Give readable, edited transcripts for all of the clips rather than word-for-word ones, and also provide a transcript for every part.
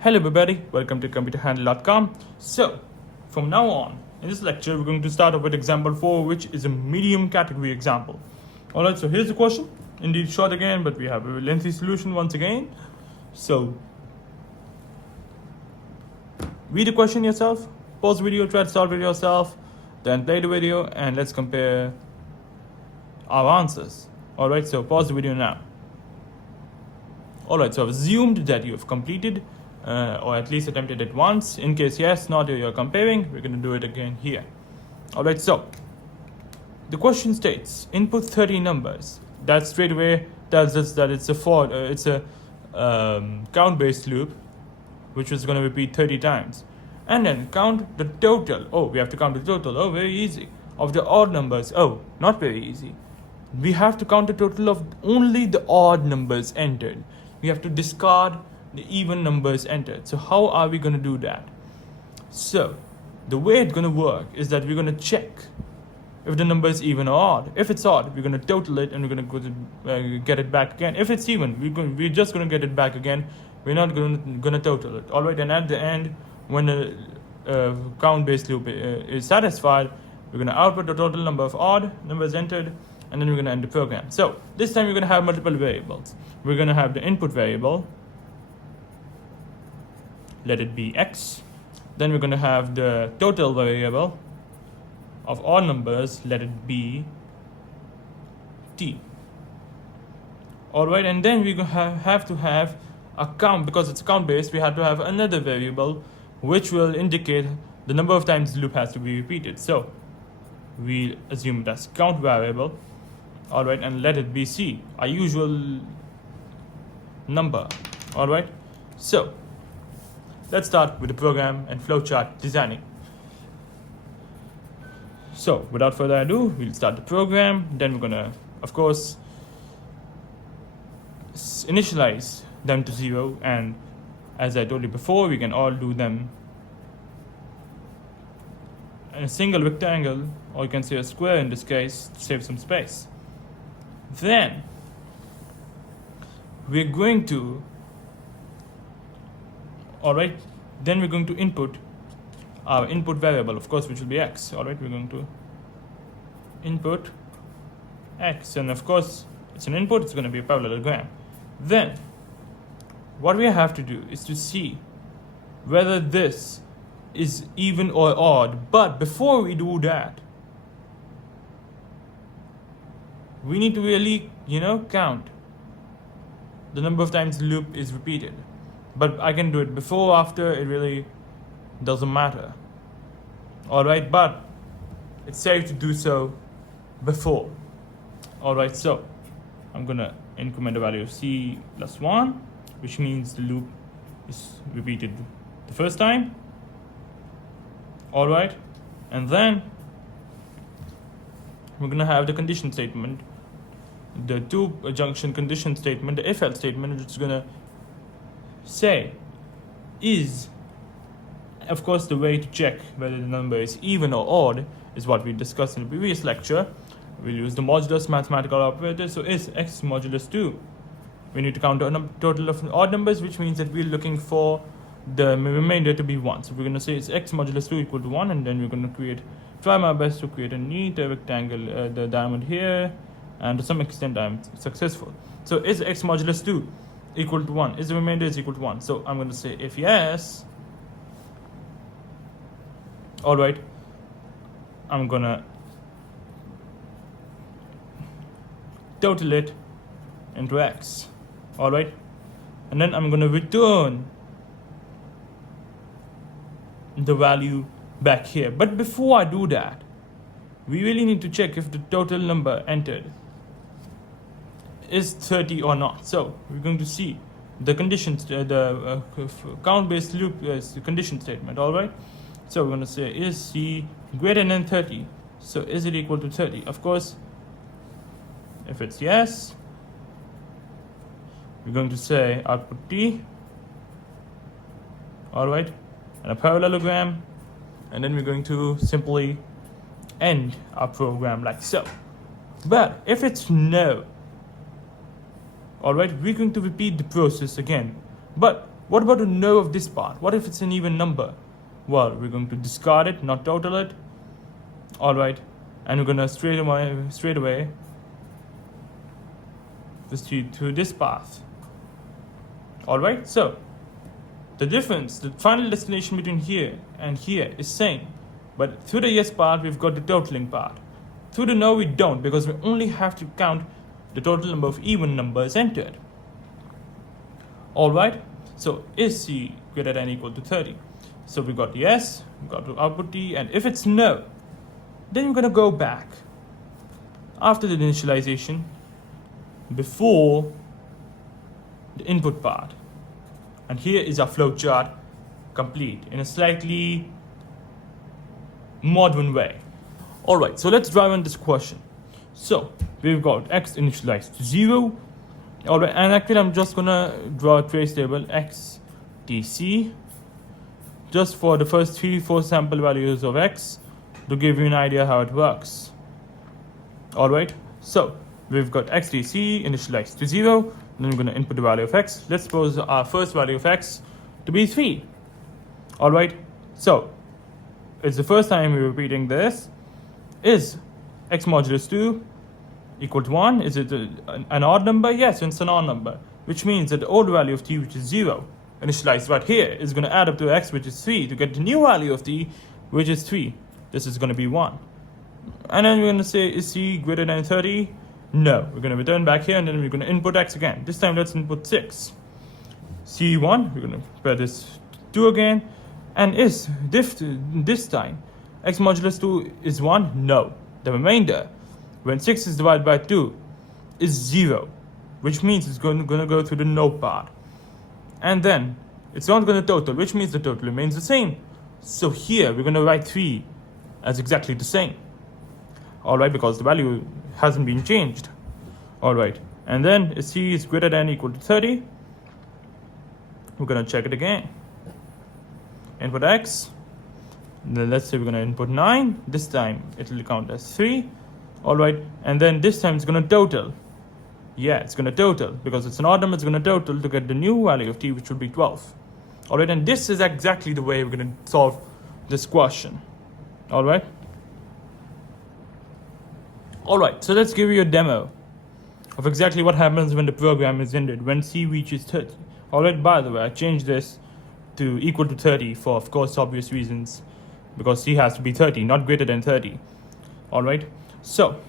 Hello everybody, welcome to computerhandle.com. So, from now on, in this lecture, we're going to start off with example 4, which is a medium category example. Alright, so here's the question. Indeed short again, but we have a lengthy solution once again. So, read the question yourself, pause the video, try to solve it yourself, then play the video, and let's compare our answers. Alright, so pause the video now. Alright, so I've assumed that you have completed or at least attempted it once. In case yes, not you're comparing, we're going to do it again here. Alright, so the question states input 30 numbers. That straight away tells us that it's a count based loop which is going to repeat 30 times. And then count the total. Oh, we have to count the total. Oh, very easy. Of the odd numbers. Oh, not very easy. We have to count the total of only the odd numbers entered. We have to discard the even numbers entered. So how are we going to do that? So the way it's going to work is that we're going to check if the number is even or odd. If it's odd, we're going to total it and we're going to go to get it back again. If it's even, we're just going to get it back again. We're not going to total it. All right, and at the end, when the count-based loop is satisfied, we're going to output the total number of odd numbers entered, and then we're going to end the program. So this time we're going to have multiple variables. We're going to have the input variable, let it be x. Then we're going to have the total variable of odd numbers, let it be t. Alright, and then we're going to have to have a count. Because it's count based, we have to have another variable which will indicate the number of times the loop has to be repeated. So we'll assume that's count variable. Alright, and let it be c, our usual number. Alright, so let's start with the program and flowchart designing. So without further ado, we'll start the program. Then we're gonna, of course, initialize them to 0, and as I told you before, we can all do them in a single rectangle, or you can say a square in this case, to save some space. Then we're going to then we're going to input our input variable, of course, which will be x. Alright, we're going to input x, and of course it's an input, it's going to be a parallelogram. Then what we have to do is to see whether this is even or odd. But before we do that, we need to really count the number of times the loop is repeated. But I can do it before, after, it really doesn't matter. Alright, but it's safe to do so before. Alright, so I'm gonna increment the value of c plus 1, which means the loop is repeated the first time. Alright, and then we're gonna have the condition statement, the two junction condition statement, the if else statement, which is gonna say is, of course, the way to check whether the number is even or odd is what we discussed in the previous lecture. We'll use the modulus mathematical operator. So is x modulus 2. We need to count a total of odd numbers, which means that we're looking for the remainder to be 1. So we're going to say it's x modulus 2 equal to 1, and then we're going to try my best to create a neat rectangle, the diamond here, and to some extent I'm successful. So is x modulus 2 equal to 1? Is the remainder is equal to 1? So I'm going to say if yes, alright, I'm going to total it into x. Alright, and then I'm going to return the value back here. But before I do that, we really need to check if the total number entered is 30 or not. So we're going to see the conditions, the count-based loop condition statement. All right. So we're going to say is c greater than 30. So is it equal to 30? Of course, if it's yes, we're going to say output t. All right, and a parallelogram, and then we're going to simply end our program like so. But if it's no, alright, we're going to repeat the process again. But What about the no of this part? What if it's an even number? Well, we're going to discard it, not total it. All right, and we're gonna straight away proceed through this path. All right, so the difference, the final destination between here and here is same, but through the yes part we've got the totaling part. Through the no we don't, because we only have to count the total number of even numbers entered. All right, so is C greater than or equal to 30? So we got yes, we got to output T, and if it's no, then we're gonna go back after the initialization before the input part. And here is our flowchart complete in a slightly modern way. Alright, so let's drive on this question. So we've got x initialized to 0. Alright, and actually I'm just gonna draw a trace table x dc just for the first 3-4 sample values of x to give you an idea how it works. Alright, so we've got xdc initialized to 0, then we're going to input the value of x. Let's suppose our first value of x to be 3. Alright, so it's the first time we're repeating this. Is x modulus 2 equal to 1? Is it an odd number? Yes, it's an odd number, which means that the old value of t, which is 0, initialized right here, is going to add up to x, which is 3, to get the new value of t, which is 3. This is going to be 1. And then we're going to say, is c greater than 30? No. We're going to return back here, and then we're going to input x again. This time let's input 6. C1, we're going to prepare this 2 again. And is this time x modulus 2 is 1? No. The remainder, when 6 is divided by 2, is 0, which means it's going to go through the no part. And then it's not going to total, which means the total remains the same. So here we're going to write 3 as exactly the same. Alright, because the value hasn't been changed. Alright, and then if c is greater than or equal to 30, we're going to check it again. Input x, then let's say we're going to input 9. This time it will count as 3. Alright, and then this time it's going to total. Yeah, it's going to total, because it's an odd number, it's going to total to get the new value of t, which would be 12. Alright, and this is exactly the way we're going to solve this question. Alright, so let's give you a demo of exactly what happens when the program is ended, when c reaches 30. Alright, by the way, I changed this to equal to 30 for, of course, obvious reasons, because c has to be 30, not greater than 30. Alright, so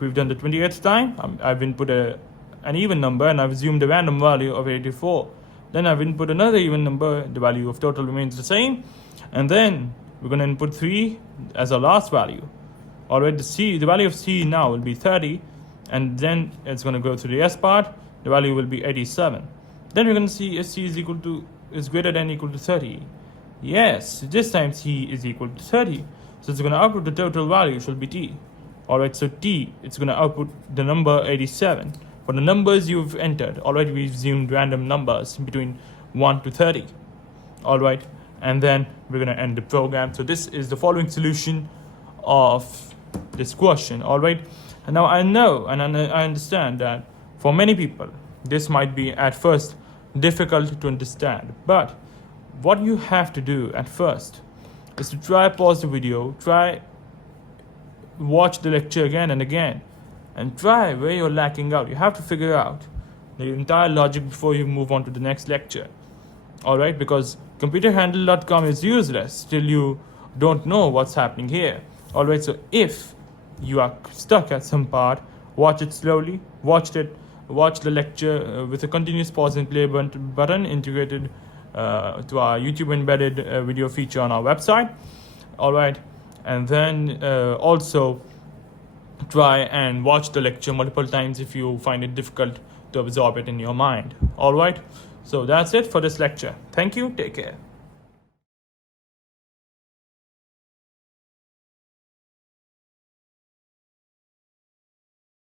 we've done the 28th time. I've input an even number, and I've assumed a random value of 84. Then I've input another even number, the value of total remains the same, and then we're going to input 3 as our last value. Alright, the value of c now will be 30, and then it's going to go through the s part. The value will be 87. Then we're going to see if c is greater than or equal to 30. Yes, this time c is equal to 30, so it's going to output the total value, which will be t. Alright, so t, it's going to output the number 87 for the numbers you've entered. Alright, we've assumed random numbers between 1 to 30. Alright, and then we're going to end the program. So this is the following solution of this question. Alright, and now I know and I understand that for many people this might be at first difficult to understand, but what you have to do at first is to try pause the video, try watch the lecture again and again, and try where you're lacking out. You have to figure out the entire logic before you move on to the next lecture. Alright, because computerhandle.com is useless till you don't know what's happening here. Alright, so if you are stuck at some part, watch it slowly, watch the lecture with a continuous pause and play button integrated to our YouTube embedded video feature on our website. Alright, and then also try and watch the lecture multiple times if you find it difficult to absorb it in your mind. Alright, so that's it for this lecture. Thank you, take care.